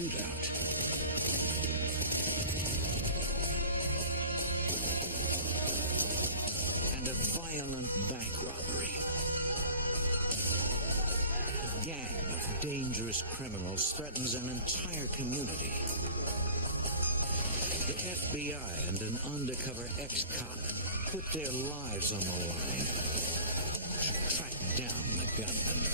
shootout. And a violent bank robbery. A gang of dangerous criminals threatens an entire community. The FBI and an undercover ex-cop put their lives on the line to track down the gunman.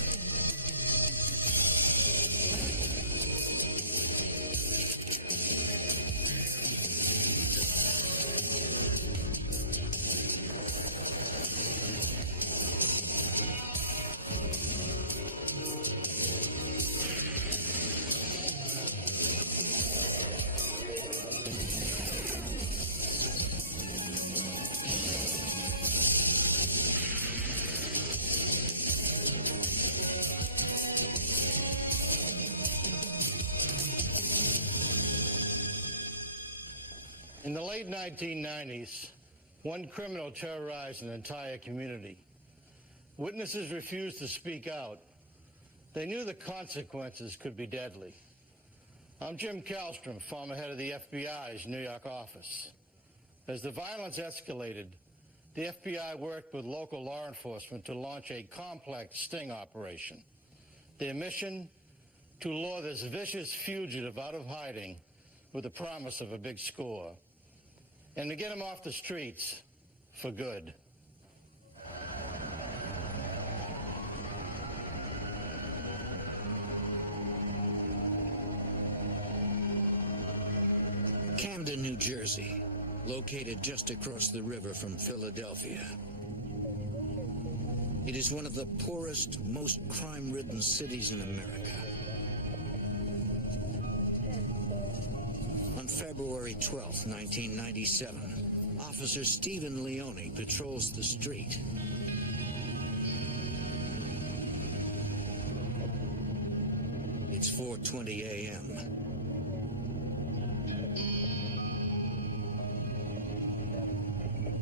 In the late 1990s, one criminal terrorized an entire community. Witnesses refused to speak out. They knew the consequences could be deadly. I'm Jim Kallstrom, former head of the FBI's New York office. As the violence escalated, the FBI worked with local law enforcement to launch a complex sting operation. Their mission? To lure this vicious fugitive out of hiding with the promise of a big score, and to get him off the streets for good. Camden, New Jersey, located just across the river from Philadelphia. It is one of the poorest, most crime-ridden cities in America. On February 12, 1997, Officer Stephen Leone patrols the street. It's 4:20 a.m.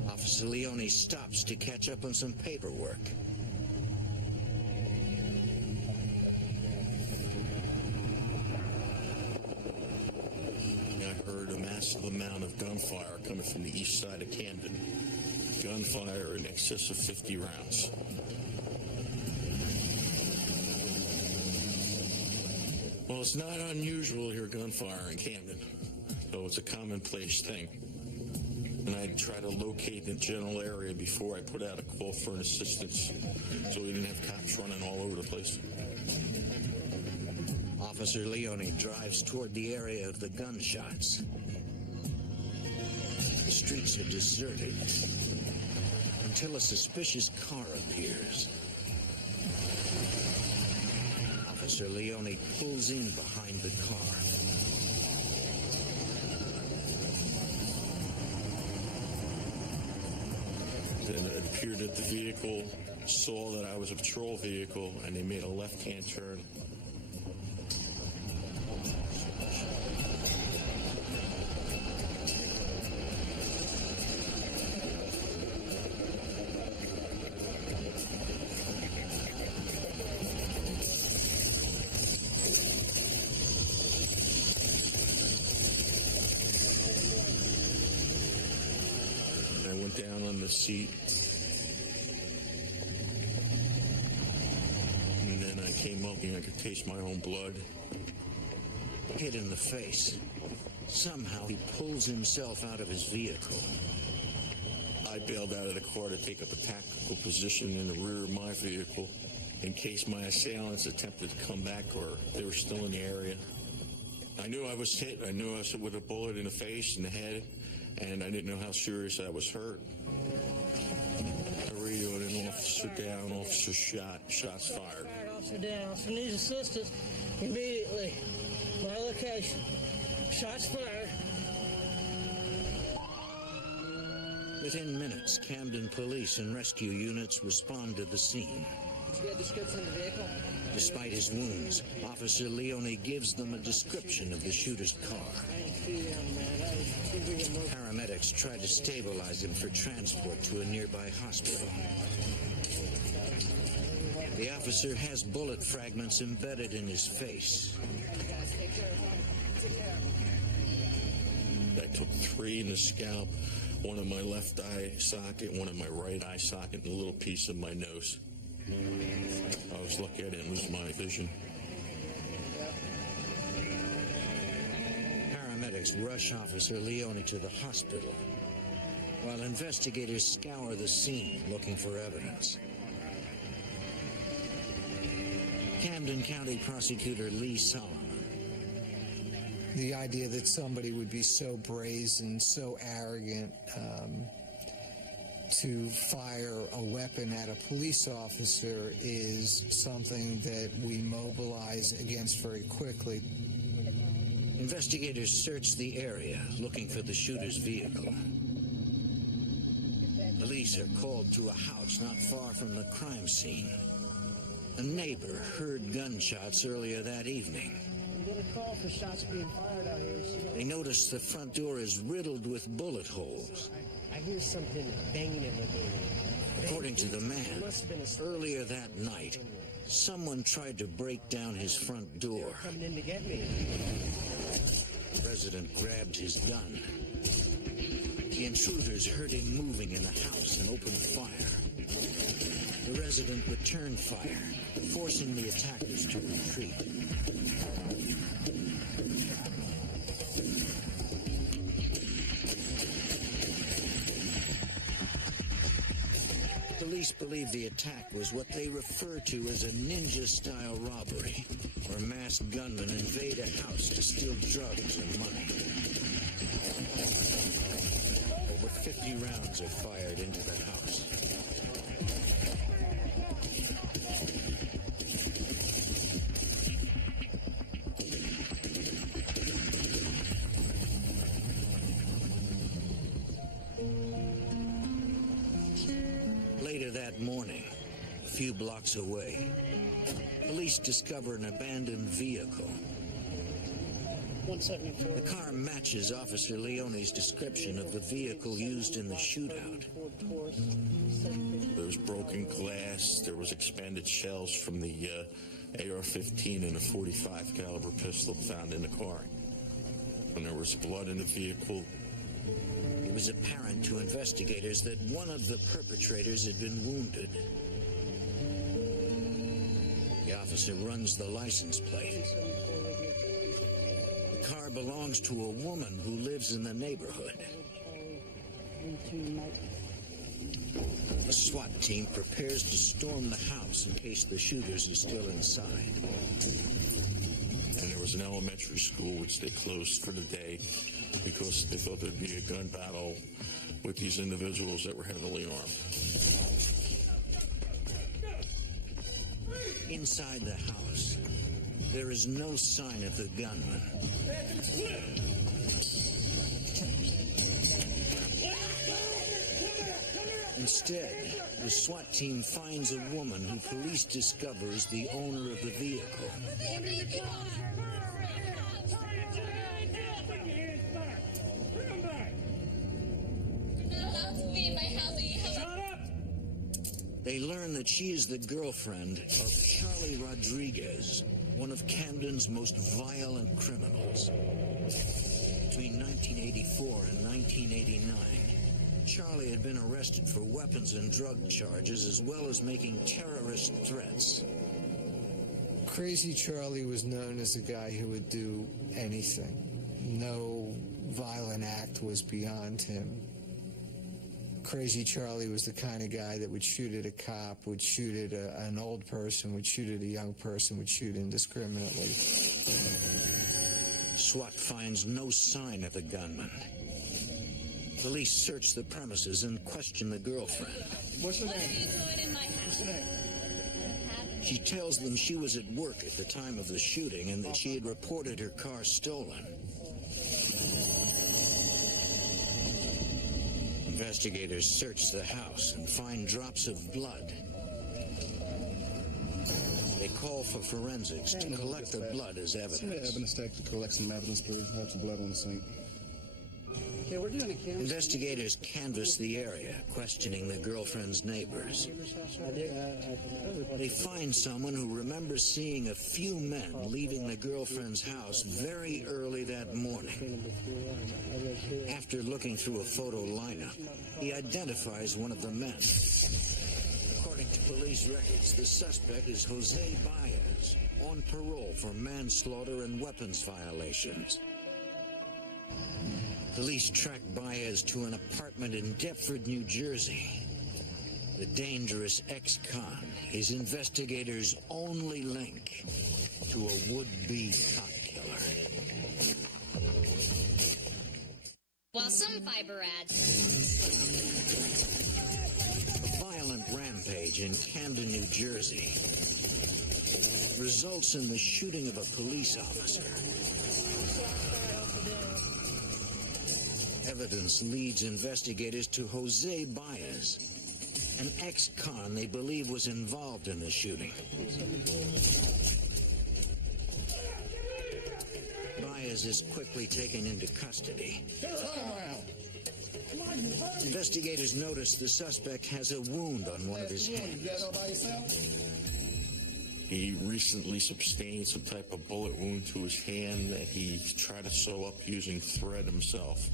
Officer Leone stops to catch up on some paperwork. I heard a massive amount of gunfire coming from the east side of Camden. Gunfire in excess of 50 rounds. Well, it's not unusual to hear gunfire in Camden, so it's a commonplace thing. And I try to locate the general area before I put out a call for an assistance, so we didn't have cops running all over the place. Officer Leone drives toward the area of the gunshots. The streets are deserted until a suspicious car appears. Officer Leone pulls in behind the car. Then it appeared that the vehicle saw that I was a patrol vehicle, and they made a left-hand turn. I went down on the seat, and then I came up and I could taste my own blood. Hit in the face. Somehow he pulls himself out of his vehicle. I bailed out of the car to take up a tactical position in the rear of my vehicle in case my assailants attempted to come back or they were still in the area. I knew I was hit. I knew I was hit with a bullet in the face and the head, and I didn't know how serious I was hurt. I radioed an officer down, officer shot, shots fired. Officer down, officer needs assistance immediately. My location, shots fired. Within minutes, Camden police and rescue units respond to the scene. Did you get a description of the vehicle? Despite his wounds, Officer Leone gives them a description of the shooter's car. Paramedics try to stabilize him for transport to a nearby hospital. The officer has bullet fragments embedded in his face. I took 3 in the scalp, 1 in my left eye socket, 1 in my right eye socket, and a little piece of my nose. I was lucky I didn't lose my vision. Paramedics rush Officer Leone to the hospital, while investigators scour the scene looking for evidence. Camden County Prosecutor Lee Solomon. The idea that somebody would be so brazen, so arrogant, to fire a weapon at a police officer is something that we mobilize against very quickly. Investigators search the area looking for the shooter's vehicle. Police are called to a house not far from the crime scene. A neighbor heard gunshots earlier that evening. We got a call for shots being fired out here. They notice the front door is riddled with bullet holes. I hear something banging in the door. According to the man, earlier that night, someone tried to break down his front door. Coming in to get me. The resident grabbed his gun. The intruders heard him moving in the house and opened fire. The resident returned fire, forcing the attackers to retreat. Police believe the attack was what they refer to as a ninja-style robbery, where masked gunmen invade a house to steal drugs and money. Over 50 rounds are fired into the house. Later that morning, a few blocks away, police discover an abandoned vehicle. 174. The car matches Officer Leone's description of the vehicle used in the shootout. There was broken glass, there was expanded shells from the AR-15 and a .45 caliber pistol found in the car. And there was blood in the vehicle. It was apparent to investigators that one of the perpetrators had been wounded. The officer runs the license plate. The car belongs to a woman who lives in the neighborhood. A SWAT team prepares to storm the house in case the shooters are still inside. And there was an elementary school which they closed for the day because they thought there'd be a gun battle with these individuals that were heavily armed. Inside the house, there is no sign of the gunman. Instead, the SWAT team finds a woman who police discover is the owner of the vehicle. They learn that she is the girlfriend of Charlie Rodriguez, one of Camden's most violent criminals. Between 1984 and 1989, Charlie had been arrested for weapons and drug charges as well as making terrorist threats. Crazy Charlie was known as a guy who would do anything. No violent act was beyond him. Crazy Charlie was the kind of guy that would shoot at a cop, would shoot at an old person, would shoot at a young person, would shoot indiscriminately. SWAT finds no sign of the gunman. Police search the premises and question the girlfriend. What's her What are name? you doing in my house? What's her name? She tells them she was at work at the time of the shooting and that she had reported her car stolen. Investigators search the house and find drops of blood. They call for forensics to collect the blood as Send the evidence. evidence tech to collect some evidence, please. I have some blood on the scene. Okay, we're doing a camera. Investigators canvass the area, questioning the girlfriend's neighbors. They find someone who remembers seeing a few men leaving the girlfriend's house very early that morning. After looking through a photo lineup, he identifies one of the men. According to police records, the suspect is Jose Baez, on parole for manslaughter and weapons violations. Police track Baez to an apartment in Deptford, New Jersey. The dangerous ex-con is investigators' only link to a would-be cop killer. Well, some fiber ads. A violent rampage in Camden, New Jersey results in the shooting of a police officer. Evidence leads investigators to Jose Baez, an ex-con they believe was involved in the shooting. Baez is quickly taken into custody. Investigators notice the suspect has a wound on one of his hands. He recently sustained some type of bullet wound to his hand that he tried to sew up using thread himself.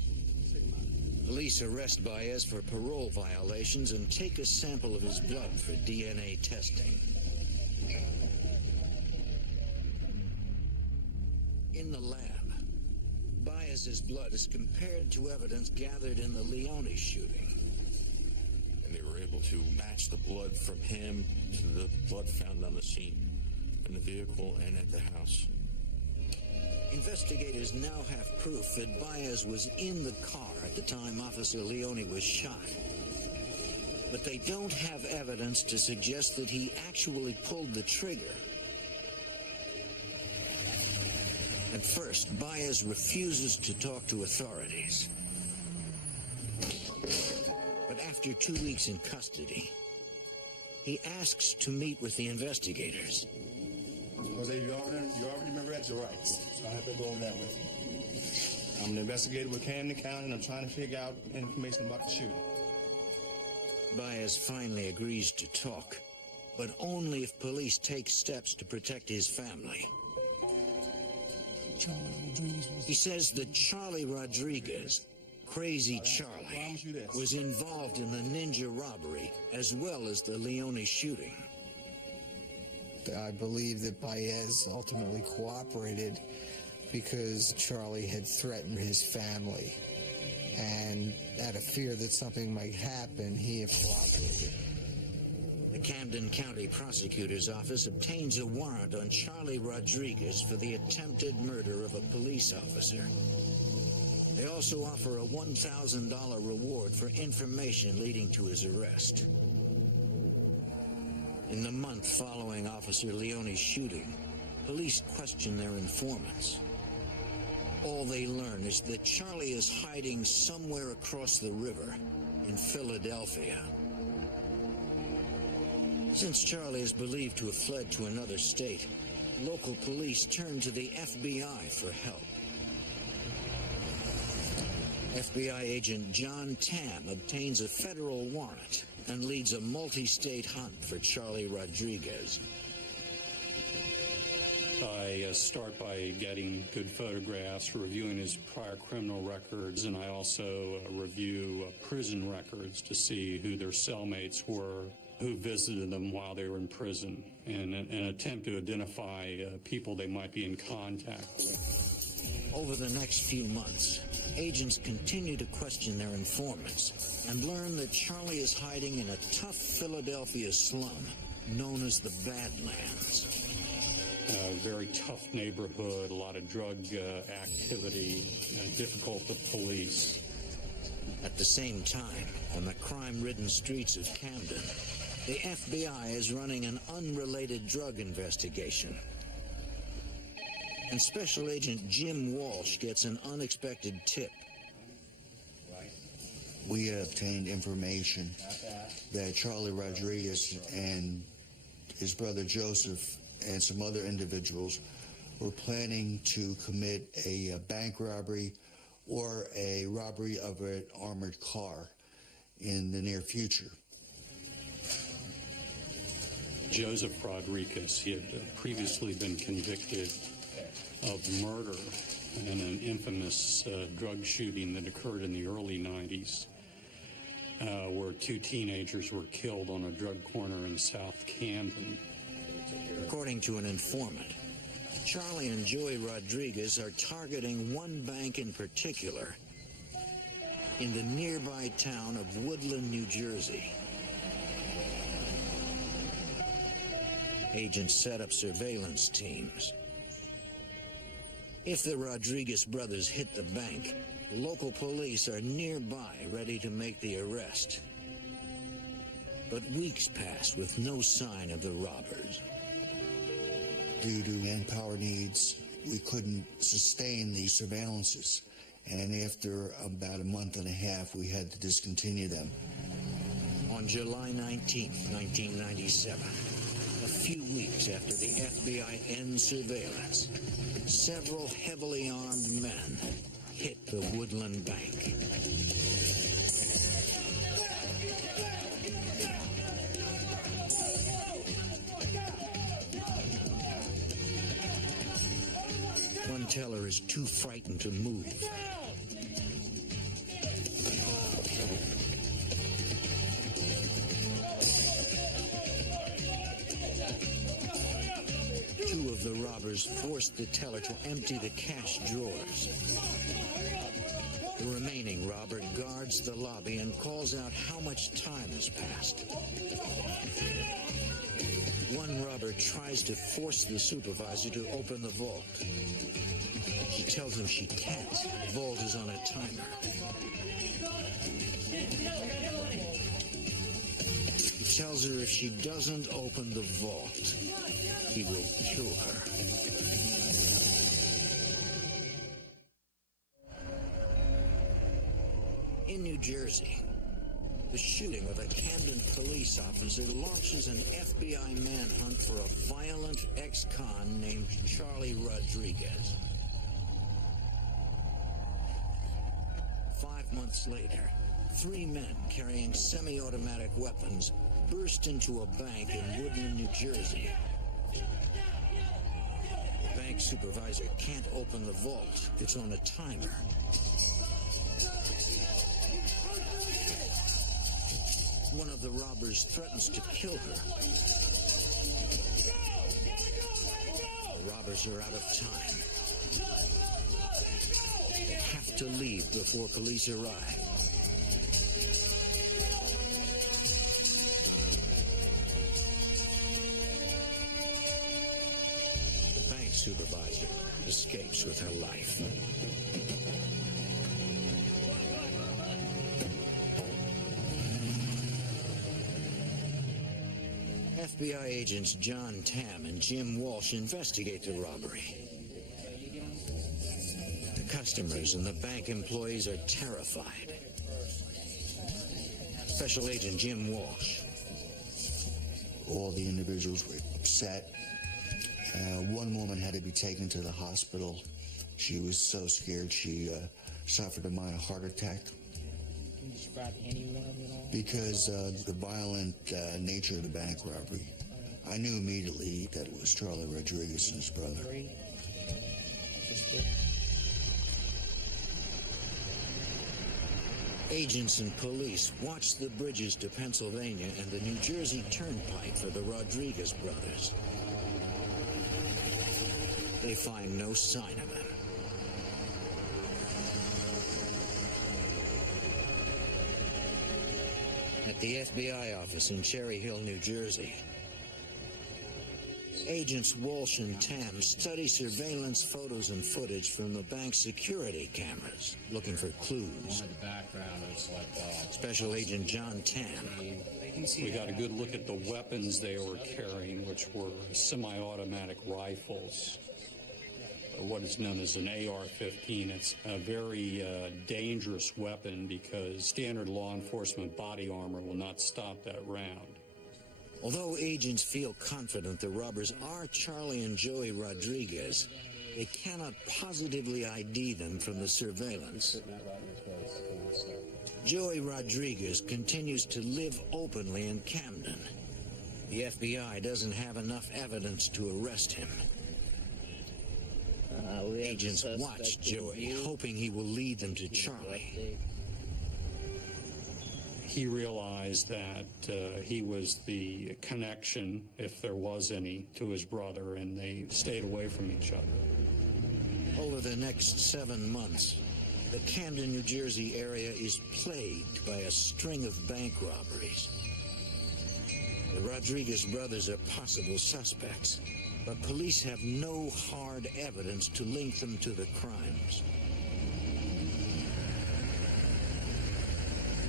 Police arrest Baez for parole violations and take a sample of his blood for DNA testing. In the lab, Baez's blood is compared to evidence gathered in the Leone shooting. And they were able to match the blood from him to the blood found on the scene, in the vehicle and at the house. Investigators now have proof that Baez was in the car at the time Officer Leone was shot. But they don't have evidence to suggest that he actually pulled the trigger. At first, Baez refuses to talk to authorities. But after 2 weeks in custody, he asks to meet with the investigators. Jose, you already remember at your rights, so I have to go over that with you. I'm an investigator with Camden County, and I'm trying to figure out information about the shooting. Baez finally agrees to talk, but only if police take steps to protect his family. He says that Charlie Rodriguez, Crazy Charlie, was involved in the ninja robbery as well as the Leone shooting. I believe that Baez ultimately cooperated because Charlie had threatened his family. And out of fear that something might happen, he had cooperated. The Camden County Prosecutor's Office obtains a warrant on Charlie Rodriguez for the attempted murder of a police officer. They also offer a $1,000 reward for information leading to his arrest. In the month following Officer Leone's shooting, police question their informants. All they learn is that Charlie is hiding somewhere across the river in Philadelphia. Since Charlie is believed to have fled to another state, local police turn to the FBI for help. FBI agent John Tam obtains a federal warrant and leads a multi-state hunt for Charlie Rodriguez. I start by getting good photographs, reviewing his prior criminal records, and I also review prison records to see who their cellmates were, who visited them while they were in prison, and an attempt to identify people they might be in contact with. Over the next few months, agents continue to question their informants and learn that Charlie is hiding in a tough Philadelphia slum known as the Badlands. A very tough neighborhood, a lot of drug activity, difficult to police. At the same time, on the crime-ridden streets of Camden, the FBI is running an unrelated drug investigation. And Special Agent Jim Walsh gets an unexpected tip. We obtained information that Charlie Rodriguez and his brother Joseph and some other individuals were planning to commit a bank robbery or a robbery of an armored car in the near future. Joseph Rodriguez, he had previously been convicted of murder in an infamous drug shooting that occurred in the early 90s, where two teenagers were killed on a drug corner in South Camden. According to an informant, Charlie and Joey Rodriguez are targeting one bank in particular in the nearby town of Woodland, New Jersey. Agents set up surveillance teams. If the Rodriguez brothers hit the bank, local police are nearby ready to make the arrest. But weeks pass with no sign of the robbers. Due to manpower needs, we couldn't sustain the surveillances. And after about a month and a half, we had to discontinue them. On July 19, 1997, a few weeks after the FBI ends surveillance, several heavily armed men hit the Woodland Bank. One teller is too frightened to move. Two of the robbers forced the teller to empty the cash drawers. The remaining robber guards the lobby and calls out how much time has passed. One robber tries to force the supervisor to open the vault. She tells him she can't. The vault is on a timer. He tells her if she doesn't open the vault, he will kill her. In New Jersey, the shooting of a Camden police officer launches an FBI manhunt for a violent ex-con named Charlie Rodriguez. 5 months later, 3 men carrying semi-automatic weapons burst into a bank in Woodland, New Jersey. The bank supervisor can't open the vault. It's on a timer. One of the robbers threatens to kill her. The robbers are out of time. They have to leave before police arrive. The bank supervisor escapes with her life. FBI agents John Tam and Jim Walsh investigate the robbery. The customers and the bank employees are terrified. Special Agent Jim Walsh. All the individuals were upset. One woman had to be taken to the hospital. She was so scared she suffered a minor heart attack. Can you describe any one of them at all? Because the violent nature of the bank robbery, I knew immediately that it was Charlie Rodriguez and his brother. Agents and police watch the bridges to Pennsylvania and the New Jersey Turnpike for the Rodriguez brothers. They find no sign of him. At the FBI office in Cherry Hill, New Jersey, Agents Walsh and Tam study surveillance photos and footage from the bank's security cameras, looking for clues. Special Agent John Tam. We got a good look at the weapons they were carrying, which were semi-automatic rifles, what is known as an AR-15. It's a very dangerous weapon because standard law enforcement body armor will not stop that round. Although agents feel confident the robbers are Charlie and Joey Rodriguez, They cannot positively ID them from the surveillance. Joey Rodriguez continues to live openly in Camden. The FBI doesn't have enough evidence to arrest him. Agents watch Joey, hoping he will lead them to Charlie. He realized that he was the connection, if there was any, to his brother, and they stayed away from each other. Over the next 7 months, the Camden, New Jersey area is plagued by a string of bank robberies. The Rodriguez brothers are possible suspects, but police have no hard evidence to link them to the crimes.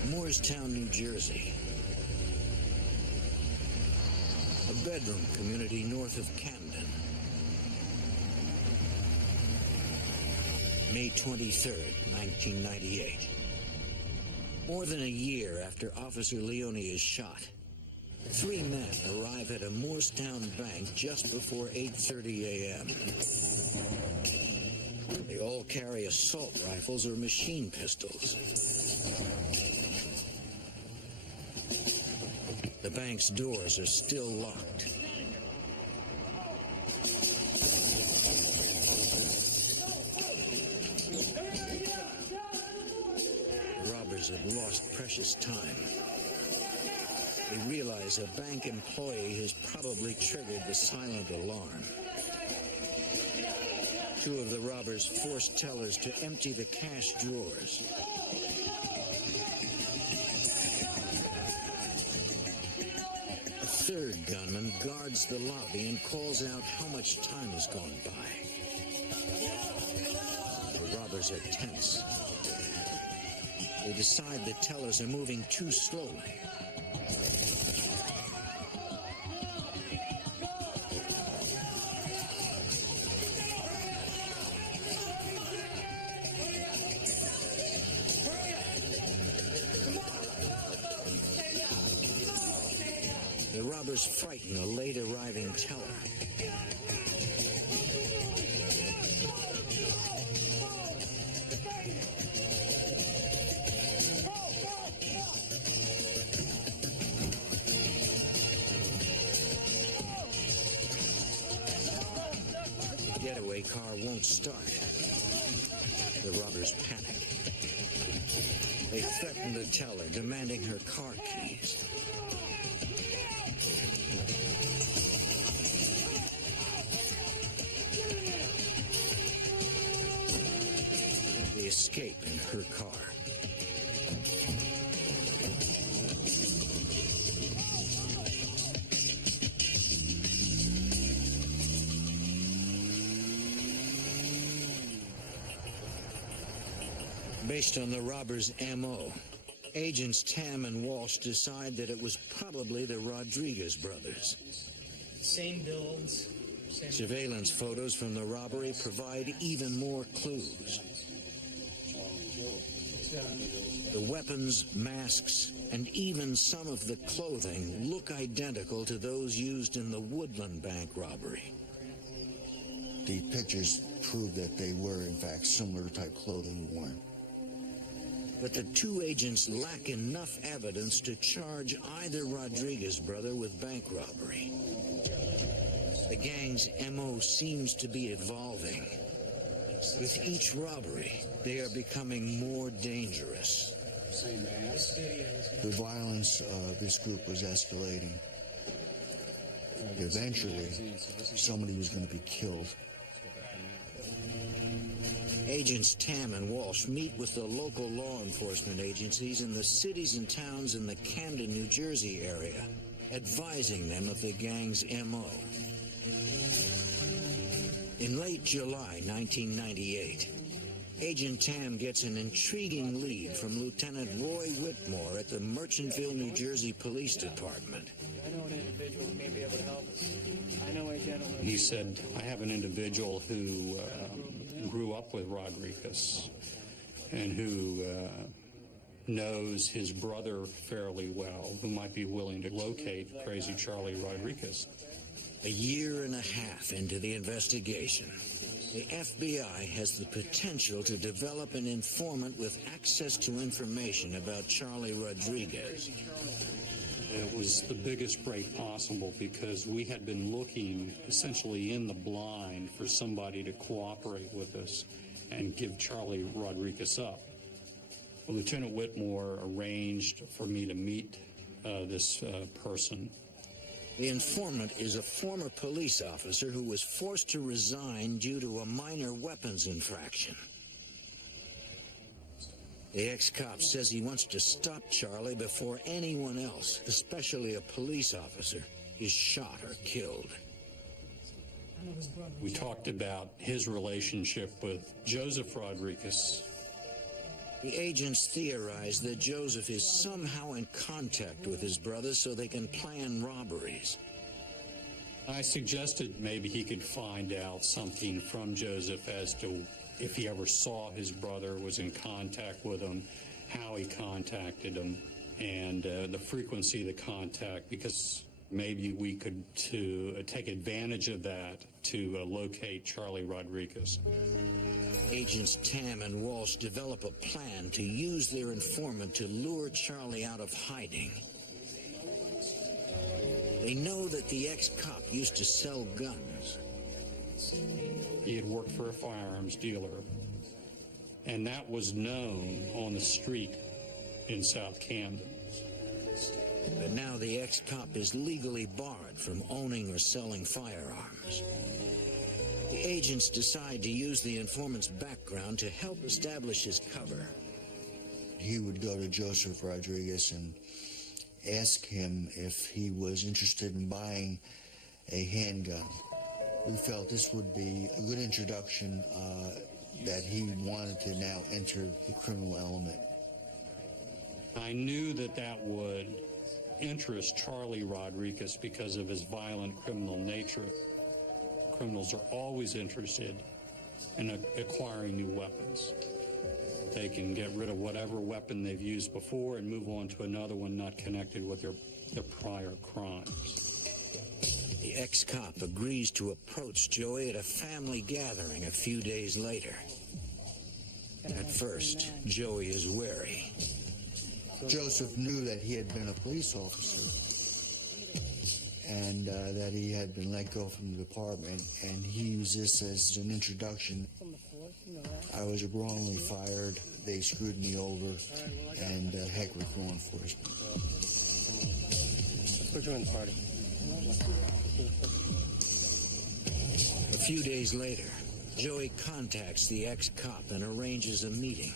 Moorestown, New Jersey, a bedroom community north of Camden. May 23rd, 1998. More than a year after Officer Leone is shot, 3 men arrive at a Moorestown bank just before 8:30 a.m. They all carry assault rifles or machine pistols. The bank's doors are still locked. The robbers have lost precious time. They realize a bank employee has probably triggered the silent alarm. 2 of the robbers force tellers to empty the cash drawers. A 3rd gunman guards the lobby and calls out how much time has gone by. The robbers are tense. They decide the tellers are moving too slowly. The robbers frighten a late arriving teller. The getaway car won't start. The robbers panic. They threaten the teller, demanding her car keys. They escape in her car. Based on the robbers' M.O., agents Tam and Walsh decide that it was probably the Rodriguez brothers. Same builds. Surveillance photos from the robbery provide even more clues. The weapons, masks, and even some of the clothing look identical to those used in the Woodland Bank robbery. The pictures prove that they were, in fact, similar type clothing worn. But the 2 agents lack enough evidence to charge either Rodriguez brother with bank robbery. The gang's M.O. seems to be evolving. With each robbery, they are becoming more dangerous. The violence of this group was escalating. Eventually, somebody was going to be killed. Agents Tam and Walsh meet with the local law enforcement agencies in the cities and towns in the Camden, New Jersey area, advising them of the gang's M.O. In late July 1998, Agent Tam gets an intriguing lead from Lieutenant Roy Whitmore at the Merchantville, New Jersey Police Department. I know an individual who may be able to help us. I know a gentleman. He said, I have an individual who grew up with Rodriguez and who knows his brother fairly well, who might be willing to locate Crazy Charlie Rodriguez. A year and a half into the investigation, The FBI has the potential to develop an informant with access to information about Charlie Rodriguez. It was the biggest break possible because we had been looking essentially in the blind for somebody to cooperate with us and give Charlie Rodriguez up. Lieutenant Whitmore arranged for me to meet this person. The informant is a former police officer who was forced to resign due to a minor weapons infraction. The ex-cop says he wants to stop Charlie before anyone else, especially a police officer, is shot or killed. We talked about his relationship with Joseph Rodriguez. The agents theorize that Joseph is somehow in contact with his brother so they can plan robberies. I suggested maybe he could find out something from Joseph as to if he ever saw his brother, was in contact with him, how he contacted him, and the frequency of the contact, because maybe we could take advantage of that to locate Charlie Rodriguez. Agents Tam and Walsh develop a plan to use their informant to lure Charlie out of hiding. They know that the ex-cop used to sell guns. He had worked for a firearms dealer, and that was known on the street in South Camden. But now the ex-cop is legally barred from owning or selling firearms. The agents decide to use the informant's background to help establish his cover. He would go to Joseph Rodriguez and ask him if he was interested in buying a handgun. We felt this would be a good introduction that he wanted to now enter the criminal element. I knew that that would interest Charlie Rodriguez because of his violent criminal nature. Criminals are always interested in acquiring new weapons. They can get rid of whatever weapon they've used before and move on to another one not connected with their prior crimes. The ex-cop agrees to approach Joey at a family gathering a few days later. At first, Joey is wary. Joseph knew that he had been a police officer and that he had been let go from the department, and he used this as an introduction. I was wrongly fired, they screwed me over, and heck with law enforcement. Put you in the party. A few days later, Joey contacts the ex-cop and arranges a meeting.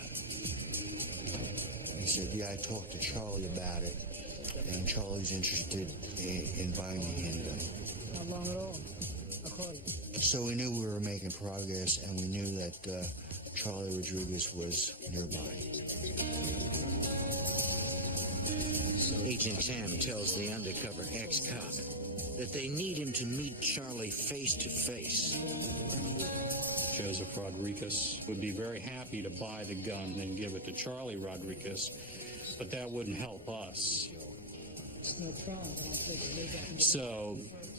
He said, yeah, I talked to Charlie about it, and Charlie's interested in buying a handgun. Not long at all. So we knew we were making progress, and we knew that Charlie Rodriguez was nearby. Agent Tam tells the undercover ex-cop that they need him to meet Charlie face to face. Joseph Rodriguez would be very happy to buy the gun and then give it to Charlie Rodriguez, but that wouldn't help us. No problem. So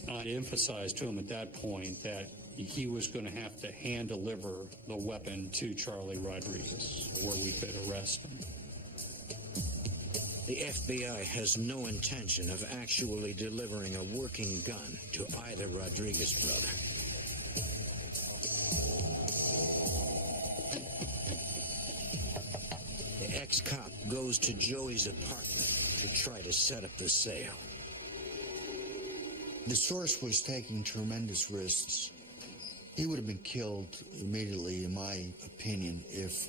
I emphasized to him at that point that he was going to have to hand deliver the weapon to Charlie Rodriguez, where we could arrest him. The FBI has no intention of actually delivering a working gun to either Rodriguez brother. The ex-cop goes to Joey's apartment to try to set up the sale. The source was taking tremendous risks. He would have been killed immediately, in my opinion, if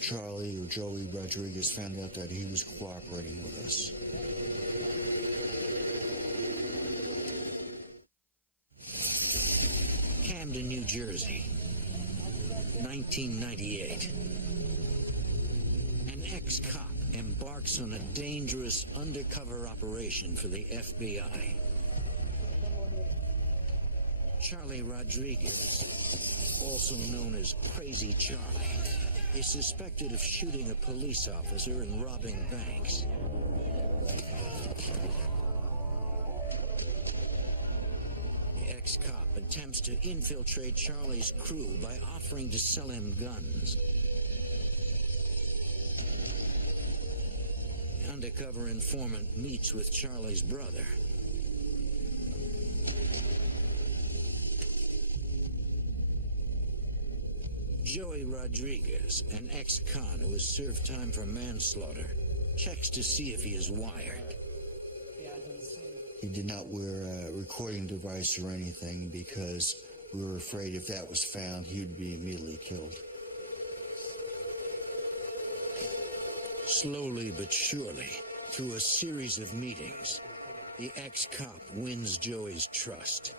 Charlie or Joey Rodriguez found out that he was cooperating with us. Camden, New Jersey, 1998. An ex-cop embarks on a dangerous undercover operation for the FBI. Charlie Rodriguez, also known as Crazy Charlie, is suspected of shooting a police officer and robbing banks. The ex-cop cop attempts to infiltrate Charlie's crew by offering to sell him guns. The undercover informant meets with Charlie's brother. Joey Rodriguez, an ex-con who has served time for manslaughter, checks to see if he is wired. He did not wear a recording device or anything because we were afraid if that was found, he would be immediately killed. Slowly but surely, through a series of meetings, the ex-cop wins Joey's trust.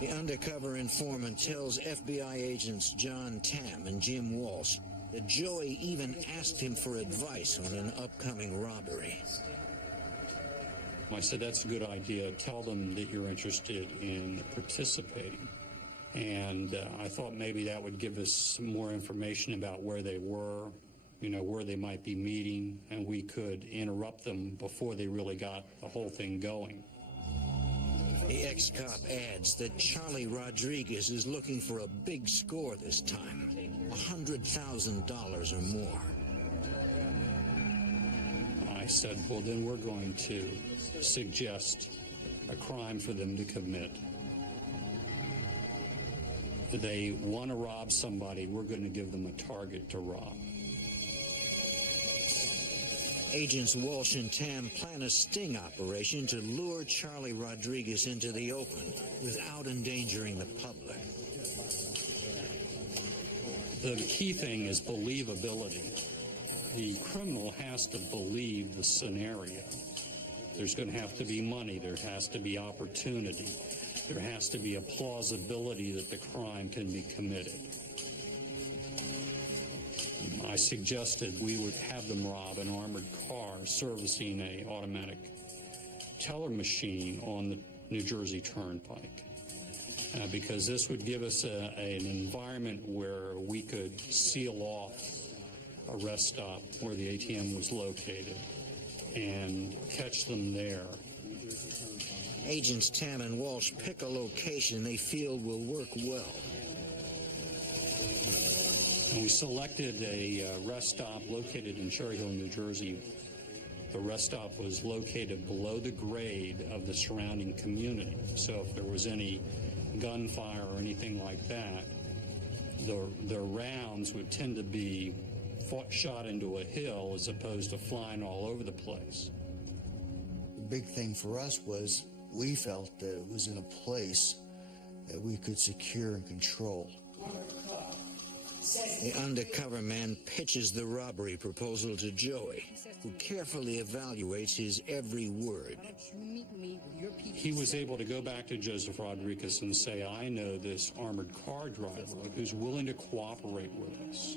The undercover informant tells FBI agents John Tam and Jim Walsh that Joey even asked him for advice on an upcoming robbery. I said, that's a good idea. Tell them that you're interested in participating. And I thought maybe that would give us some more information about where they were, where they might be meeting, and we could interrupt them before they really got the whole thing going. The ex-cop adds that Charlie Rodriguez is looking for a big score this time, $100,000 or more. I said, well, then we're going to suggest a crime for them to commit. If they want to rob somebody, we're going to give them a target to rob. Agents Walsh and Tam plan a sting operation to lure Charlie Rodriguez into the open without endangering the public. The key thing is believability. The criminal has to believe the scenario. There's going to have to be money. There has to be opportunity. There has to be a plausibility that the crime can be committed. I suggested we would have them rob an armored car servicing an automatic teller machine on the New Jersey Turnpike, because this would give us an environment where we could seal off a rest stop where the ATM was located and catch them there. Agents Tam and Walsh pick a location they feel will work well. And we selected a rest stop located in Cherry Hill, New Jersey. The rest stop was located below the grade of the surrounding community. So if there was any gunfire or anything like that, the rounds would tend to be shot into a hill as opposed to flying all over the place. The big thing for us was we felt that it was in a place that we could secure and control. The undercover man pitches the robbery proposal to Joey, who carefully evaluates his every word. He was able to go back to Joseph Rodriguez and say, I know this armored car driver who's willing to cooperate with us.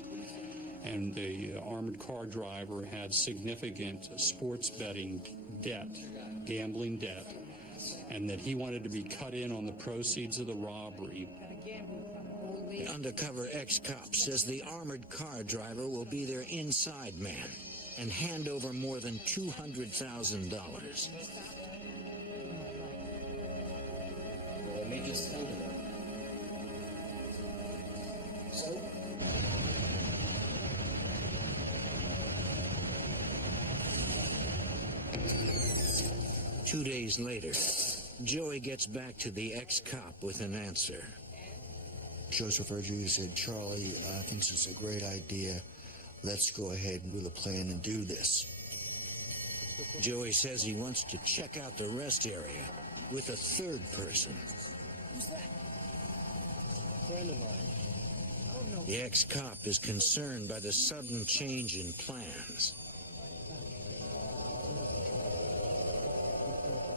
And the armored car driver had significant sports betting debt, gambling debt, and that he wanted to be cut in on the proceeds of the robbery. The undercover ex-cop says the armored car driver will be their inside man and hand over more than $200,000. Let me just tell you that. So? 2 days later, Joey gets back to the ex-cop with an answer. Joseph Rodriguez said, Charlie thinks it's a great idea. Let's go ahead with a plan and do this. Joey says he wants to check out the rest area with a third person. Who's that? A friend of mine. I don't know. The ex-cop is concerned by the sudden change in plans.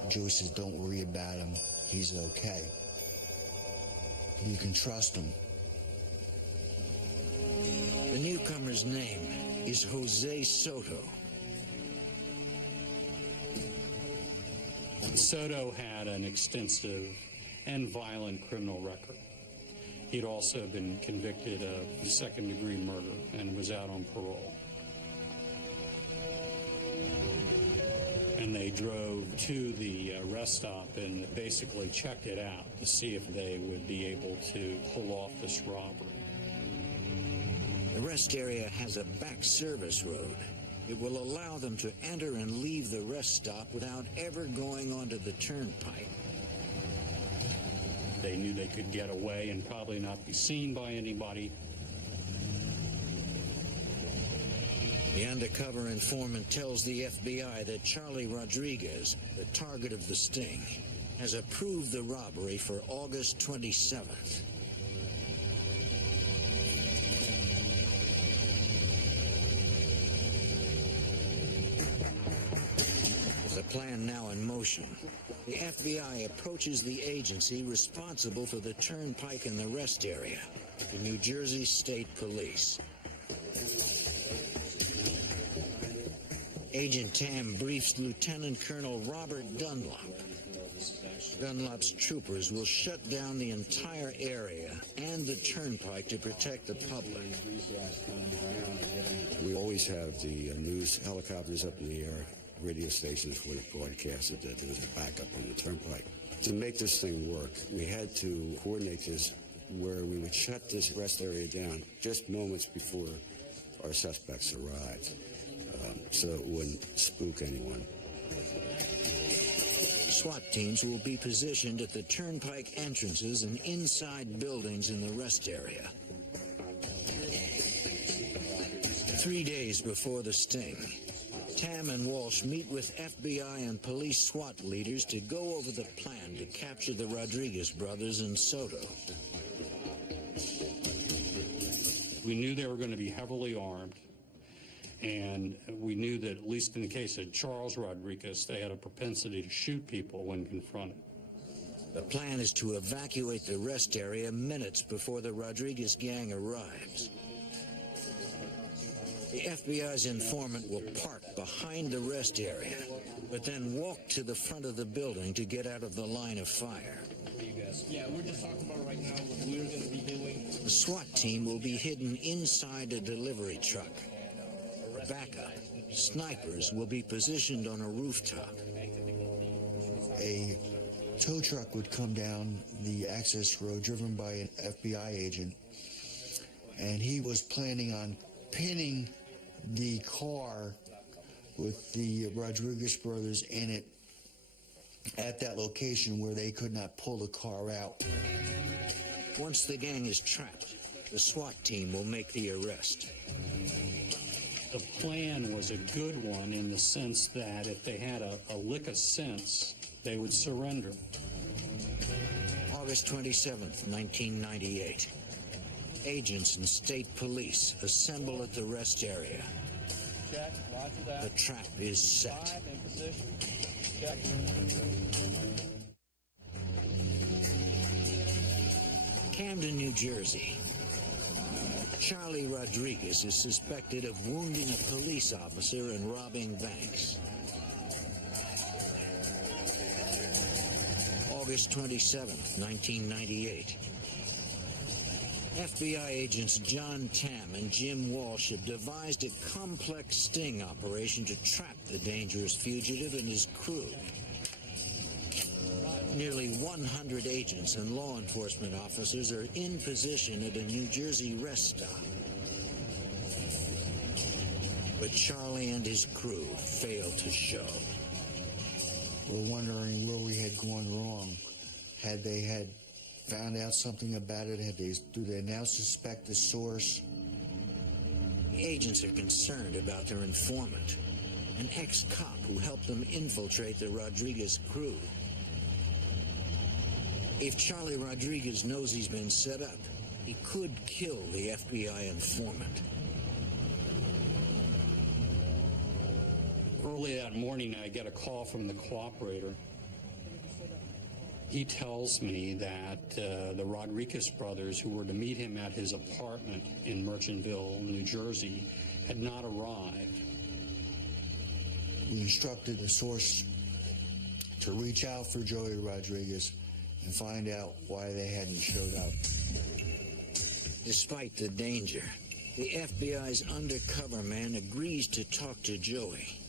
Joey says, don't worry about him. He's okay. You can trust him. The newcomer's name is Jose Soto. Soto had an extensive and violent criminal record. He'd also been convicted of second-degree murder and was out on parole. and they drove to the rest stop and basically checked it out to see if they would be able to pull off this robbery. The rest area has a back service road. It will allow them to enter and leave the rest stop without ever going onto the turnpike. They knew they could get away and probably not be seen by anybody. The undercover informant tells the FBI that Charlie Rodriguez, the target of the sting, has approved the robbery for August 27th. With the plan now in motion, the FBI approaches the agency responsible for the turnpike and the rest area, the New Jersey State Police. Agent Tam briefs Lieutenant Colonel Robert Dunlop. Dunlop's troopers will shut down the entire area and the turnpike to protect the public. We always have the news helicopters up in the air, radio stations would have broadcasted that there was a backup on the turnpike. To make this thing work, we had to coordinate this where we would shut this rest area down just moments before our suspects arrived. So it wouldn't spook anyone. SWAT teams will be positioned at the turnpike entrances and inside buildings in the rest area. 3 days before the sting, Tam and Walsh meet with FBI and police SWAT leaders to go over the plan to capture the Rodriguez brothers in Soto. We knew they were going to be heavily armed. And we knew that, at least in the case of Charles Rodriguez, they had a propensity to shoot people when confronted. The plan is to evacuate the rest area minutes before the Rodriguez gang arrives. The FBI's informant will park behind the rest area, but then walk to the front of the building to get out of the line of fire. Yeah, we're just talking about right now what we're going to be doing. The SWAT team will be hidden inside a delivery truck. Backup, snipers will be positioned on a rooftop. A tow truck would come down the access road driven by an FBI agent, and he was planning on pinning the car with the Rodriguez brothers in it at that location where they could not pull the car out. Once the gang is trapped, the SWAT team will make the arrest. The plan was a good one in the sense that if they had a lick of sense, they would surrender. August 27th, 1998. Agents and state police assemble at the rest area. Check, roger that. The trap is set. 5 in position. Check. Camden, New Jersey. Charlie Rodriguez is suspected of wounding a police officer and robbing banks. August 27th, 1998. FBI agents John Tam and Jim Walsh have devised a complex sting operation to trap the dangerous fugitive and his crew. Nearly 100 agents and law enforcement officers are in position at a New Jersey rest stop. But Charlie and his crew fail to show. We're wondering where we had gone wrong. Had they found out something about it? Do they now suspect the source? The agents are concerned about their informant, an ex-cop who helped them infiltrate the Rodriguez crew. If Charlie Rodriguez knows he's been set up, he could kill the FBI informant. Early that morning, I get a call from the cooperator. He tells me that the Rodriguez brothers, who were to meet him at his apartment in Merchantville, New Jersey, had not arrived. We instructed the source to reach out for Joey Rodriguez and find out why they hadn't showed up. Despite the danger, the FBI's undercover man agrees to talk to Joey.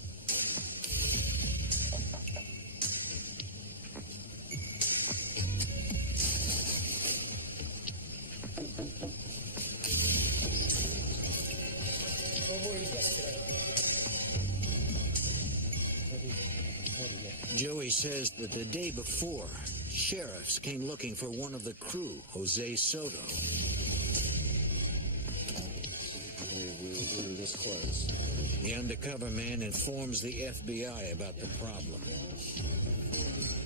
Joey says that the day before, sheriffs came looking for one of the crew, Jose Soto. We're this close. The undercover man informs the FBI about the problem.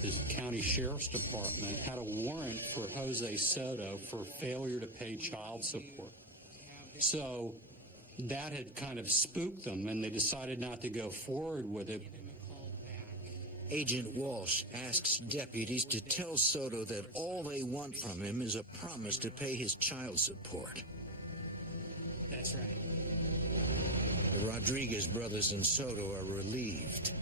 The county sheriff's department had a warrant for Jose Soto for failure to pay child support. So that had kind of spooked them, and they decided not to go forward with it. Agent Walsh asks deputies to tell Soto that all they want from him is a promise to pay his child support. That's right. The Rodriguez brothers and Soto are relieved.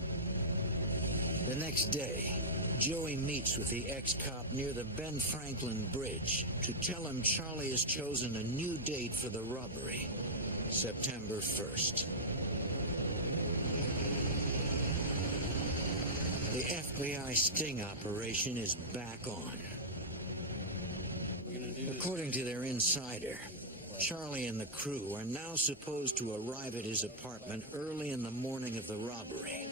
The next day, Joey meets with the ex-cop near the Ben Franklin Bridge to tell him Charlie has chosen a new date for the robbery, September 1st. The FBI sting operation is back on. According to their insider, Charlie and the crew are now supposed to arrive at his apartment early in the morning of the robbery.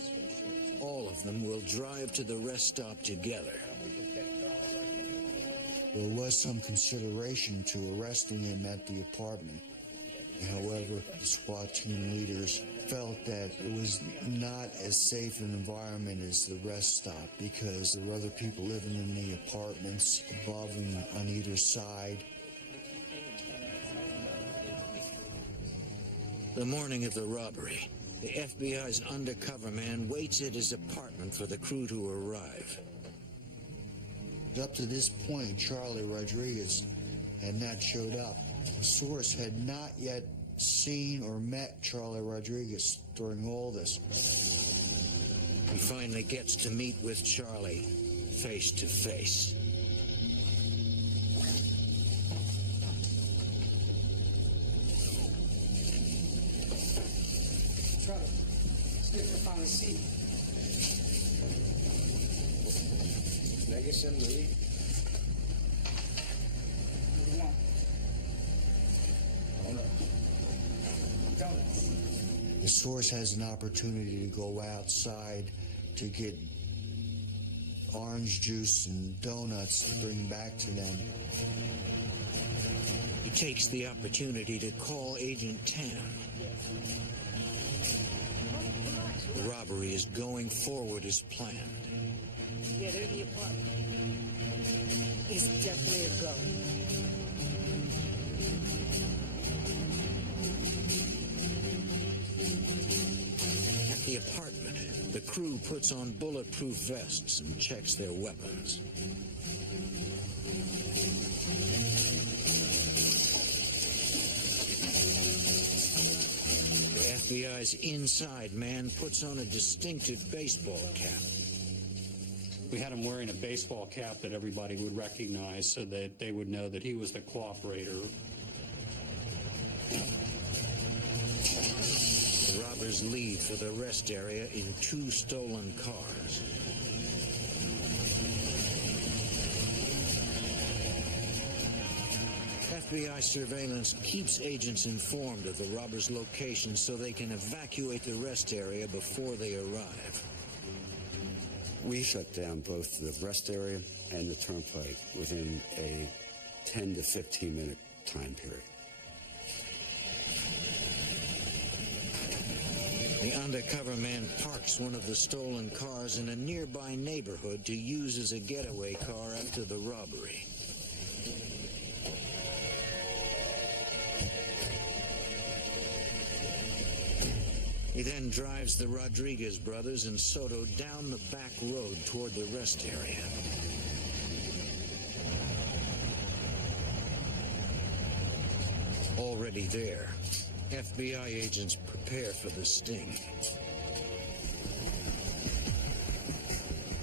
All of them will drive to the rest stop together. There was some consideration to arresting him at the apartment. However, the SWAT team leaders felt that it was not as safe an environment as the rest stop because there were other people living in the apartments above and on either side. The morning of the robbery, the FBI's undercover man waits at his apartment for the crew to arrive. Up to this point, Charlie Rodriguez had not showed up. The source had not yet seen or met Charlie Rodriguez during all this. He finally gets to meet with Charlie face to face. Charlie, it's good to finally see you. Can I get something to eat? What do you want? Donuts. The source has an opportunity to go outside to get orange juice and donuts to bring back to them. He takes the opportunity to call Agent Tam. The robbery is going forward as planned. Yeah, they're in the apartment. It's definitely a go. At the apartment, the crew puts on bulletproof vests and checks their weapons. The FBI's inside man puts on a distinctive baseball cap. We had him wearing a baseball cap that everybody would recognize so that they would know that he was the cooperator. The robbers leave for the rest area in 2 stolen cars. FBI surveillance keeps agents informed of the robbers' location so they can evacuate the rest area before they arrive. We shut down both the rest area and the turnpike within a 10 to 15 minute time period. The undercover man parks one of the stolen cars in a nearby neighborhood to use as a getaway car after the robbery. He then drives the Rodriguez brothers and Soto down the back road toward the rest area. Already there, FBI agents prepare for the sting.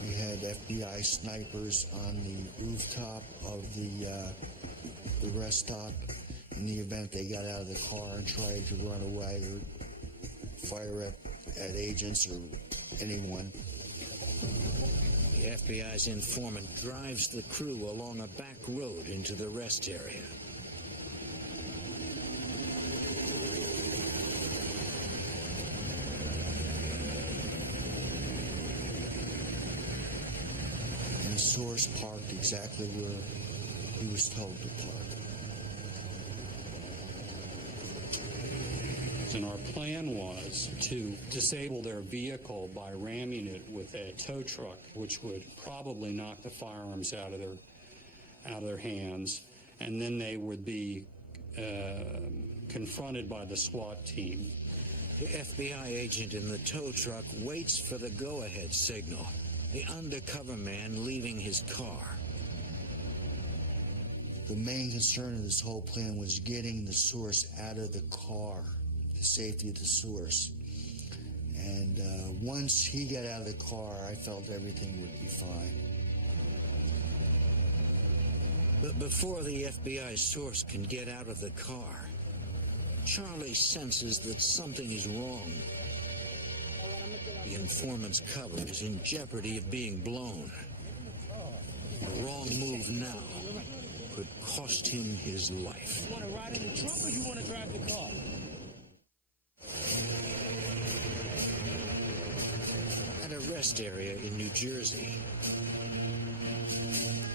We had FBI snipers on the rooftop of the rest stop in the event they got out of the car and tried to run away or fire at agents or anyone. The FBI's informant drives the crew along a back road into the rest area. source parked exactly where he was told to park. And our plan was to disable their vehicle by ramming it with a tow truck, which would probably knock the firearms out of their hands, and then they would be confronted by the SWAT team. The FBI agent in the tow truck waits for the go-ahead signal, the undercover man leaving his car. The main concern of this whole plan was getting the source out of the car, the safety of the source. And once he got out of the car, I felt everything would be fine. But before the FBI source can get out of the car, Charlie senses that something is wrong. The informant's cover is in jeopardy of being blown. A wrong move now could cost him his life. You want to ride in the truck or you want to drive the car? At a rest area in New Jersey,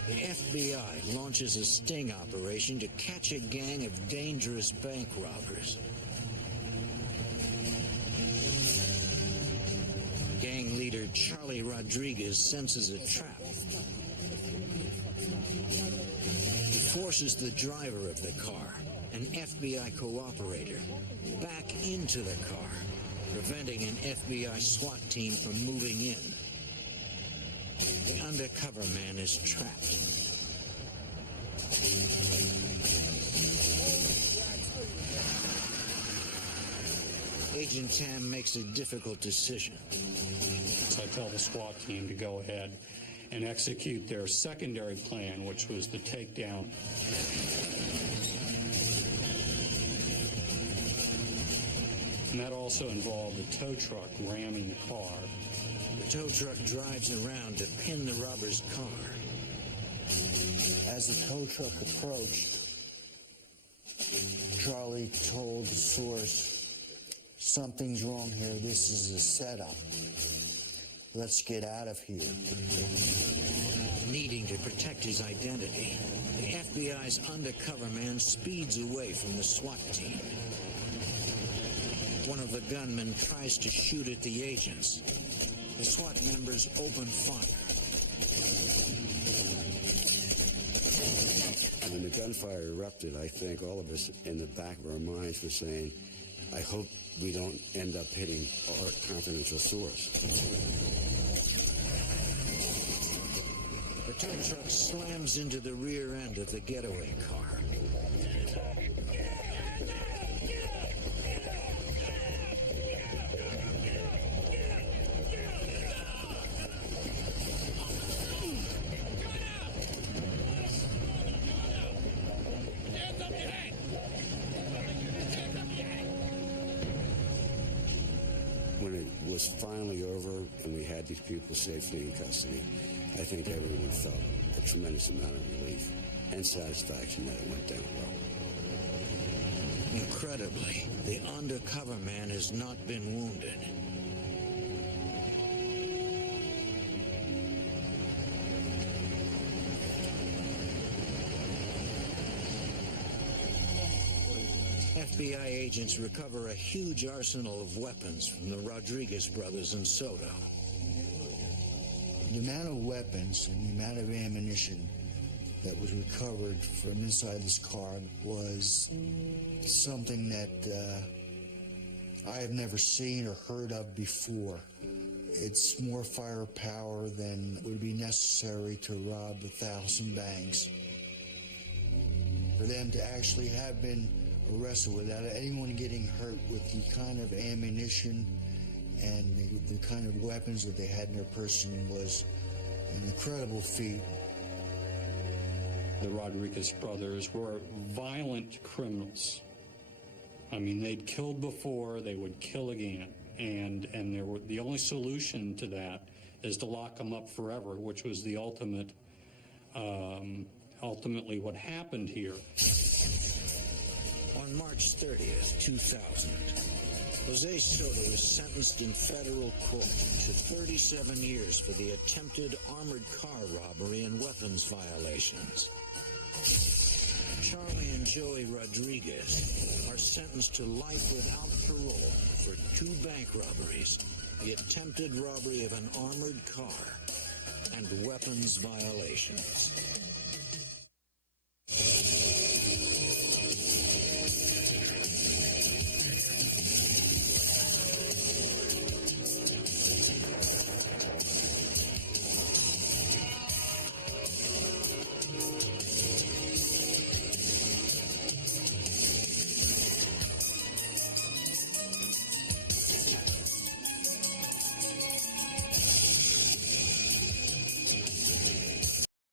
the FBI launches a sting operation to catch a gang of dangerous bank robbers. Gang leader Charlie Rodriguez senses a trap. He forces the driver of the car, an FBI cooperator, back into the car, preventing an FBI SWAT team from moving in. The undercover man is trapped. Agent Tam makes a difficult decision. So I tell the SWAT team to go ahead and execute their secondary plan, which was the takedown. And that also involved the tow truck ramming the car. The tow truck drives around to pin the robber's car. As the tow truck approached, Charlie told the source, "Something's wrong here. This is a setup. Let's get out of here." Needing to protect his identity, the FBI's undercover man speeds away from the SWAT team. One of the gunmen tries to shoot at the agents. The SWAT members open fire. When the gunfire erupted, I think all of us in the back of our minds were saying, I hope we don't end up hitting our confidential source. The tow truck slams into the rear end of the getaway car. When it was finally over and we had these people safely in custody, I think everyone felt a tremendous amount of relief and satisfaction that it went down well. Incredibly, the undercover man has not been wounded. FBI agents recover a huge arsenal of weapons from the Rodriguez brothers in Soto. The amount of weapons and the amount of ammunition that was recovered from inside this car was something that I have never seen or heard of before. It's more firepower than would be necessary to rob 1,000 banks. For them to actually have been arrested without anyone getting hurt with the kind of ammunition and the kind of weapons that they had in their person was an incredible feat. The Rodriguez brothers were violent criminals. I mean, they'd killed before, they would kill again. And the only solution to that is to lock them up forever, which was the ultimately what happened here. On March 30th, 2000, Jose Soto was sentenced in federal court to 37 years for the attempted armored car robbery and weapons violations. Charlie and Joey Rodriguez are sentenced to life without parole for 2 bank robberies, the attempted robbery of an armored car, and weapons violations.